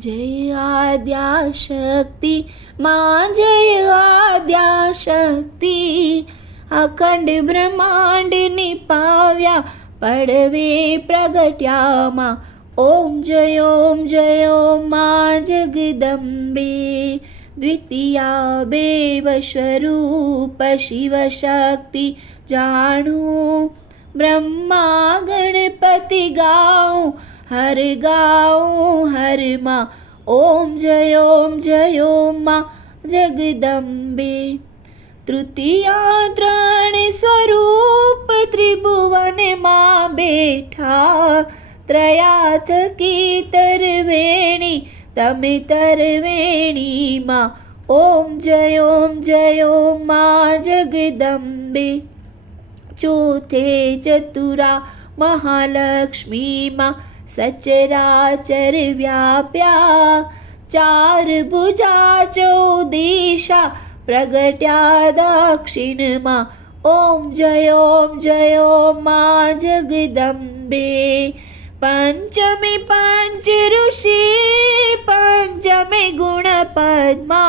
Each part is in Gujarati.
જય આદ્યાશક્તિ માં જય આદ્યાશક્તિ અખંડ બ્રહ્માંડની પાવ્યા પડવે પ્રગટ્યામાં. ઓમ જય ઓમ જય ઓમમાં જગદંબે. દ્વિતીયા બેવ સ્વરૂપ શિવ શક્તિ જાણું બ્રહ્મા ગણપતિ ગાઉં हर गाओ हर माँ, ओम जय ओम जय, ओम माँ, जगदम्बे। तृतीया त्रण स्वरूप त्रिभुवन माँ बेठा, त्रयाथ की तरवेणी, तमे तरवेणी माँ, ओम जय ओम जय, ओम माँ, जगदम्बे। चौथे चतुरा महालक्ष्मी माँ सचराचर व्याप्या। चार भुजा चो दिशा, प्रगट्या दक्षिणमा। ॐ जय ॐ जय ॐ मा जगदम्बे। पञ्चमे पञ्च ऋषि पञ्चमे गुणपद्मा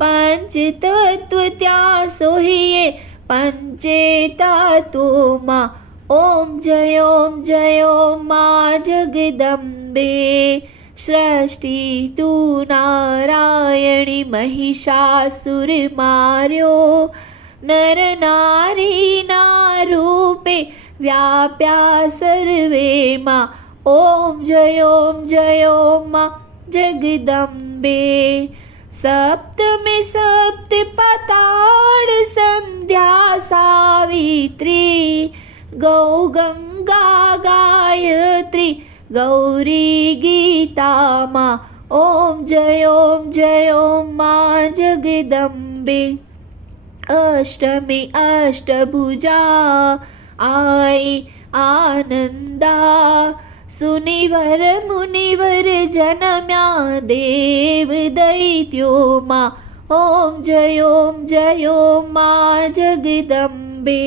पञ्चतत्त्वत्या सोहिये पञ्चेतत्वमा ओम जय ओम जय, ओम मा जगदम्बे। सृष्टि तु नर नारी नारूपे व्याप्या सर्वे मा। ओम जय ओम जय, ओम मा जगदम्बे। सप्तमी सप्त ગૌ ગંગા ગાયત્રી ગૌરી ગીતામાં ઓમ જય ઓમ જય ઓમ મા જગદંબે. અષ્ટમી અષ્ટભુજા આઈ આનંદા, સુનિવર મુનિવર જનમ્યા દેવ દૈત્યોમાં ઓમ જય ઓમ જય ઓમ મા જગદંબે.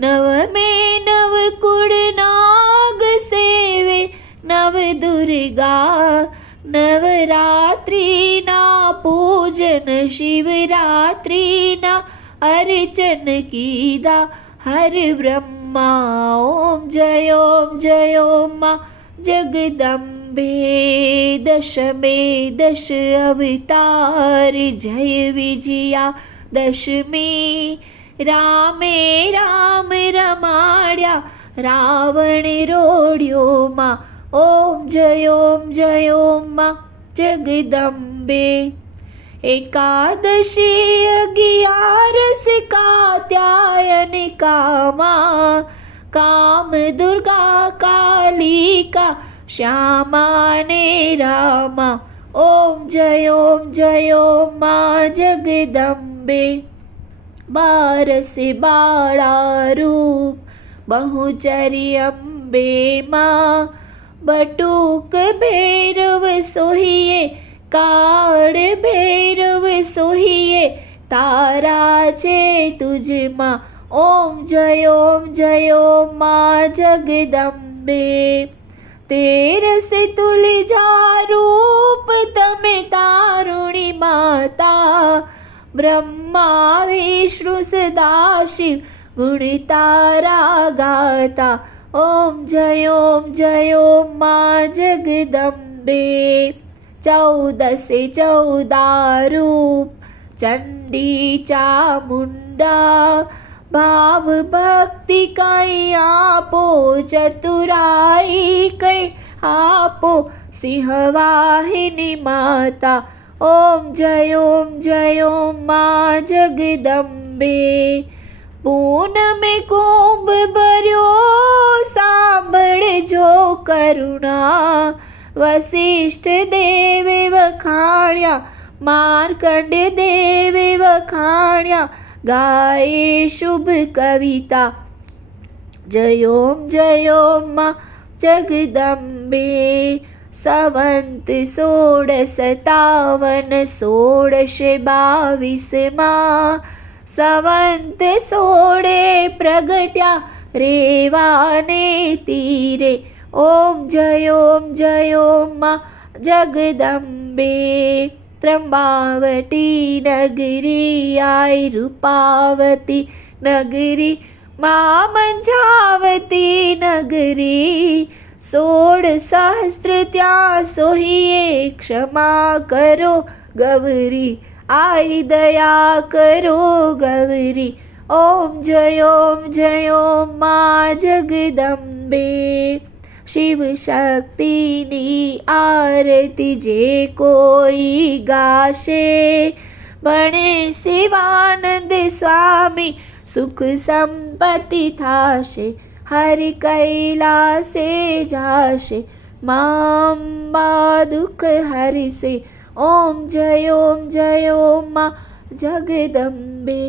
नव में नव कुड़ नाग सेवे, नव दुर्गा, नवरात्रि ना पूजन, शिवरात्रि ना अर्चन कीदा हर ब्रह्मा, ओम जय ओम जय, ओम माँ। जगदम्बे दश मे दश अवतार, जय विजया दशमी। રામે રામ રમાડ્યા, રાવણ રોડ્યોમાં ઓમ જય ઓમ જય ઓમમાં, જગદંબે. એકાદશી અગિયારસ કાત્યાયન કામા કામ દુર્ગા કાલિકા, શ્યામાને રામા, ઓમ જય ઓમ જય ઓમ મા, જગદંબે. બારસ બાળારૂપ બહુચર્ય અંબે માં બટુક ભૈરવ સોહીએ, કાળ ભૈરવ સોહીએ, તારા છે તુજમાં. ઓમ જય ઓમ જય ઓમમાં જગદંબે. તેરસ તુલજા રૂપ તમે તારુણી માતા. ब्रह्मा विष्णु सदाशिव गुणितारा गाता ओम जय ओम जय ओम मा जगदंबे। चौदसे चौदारूप रूप चंडीच्या मुंडा भाव भक्ति कै आपो चतुराई कै आपो सिंह वाहिनी माता ઓમ જય ઓમ જય ઓમ માં જગદંબે પૂનમે કુંભ ભર્યો સાંભળજો કરુણા વસિષ્ઠ દેવે વખાણ્યા માર્કંડ દેવે વખાણ્યા ગાયે શુભ કવિતા જય ઓમ જય ઓમ માં જગદંબે સંવંત સોળ સતાવન સોળશે બાવીસમાં. સંવંત સોળે પ્રગટ્યા રેવાને તીરે. ઓમ જય ઓમ જય ઓમમાં જગદંબે. ત્રંબાવટી નગરી આય રૂપાવતી નગરી. મા મંજાવતી નગરી સોળ સહસ્ત્ર ત્યાં સોહીએ ક્ષમા કરો, ગૌરી. આઈ દયા કરો, ગૌરી. ઓમ જય ઓમ જય, ઓમ મા જગદંબે. શિવ શક્તિની આરતી જે કોઈ ગાશે. બણે શિવાનંદ સ્વામી સુખ સંપત્તિ થાશે. हरि कैलासे जाशे माम्बा दुख हर से ओम जय ओम जय ओम माँ जगदम्बे।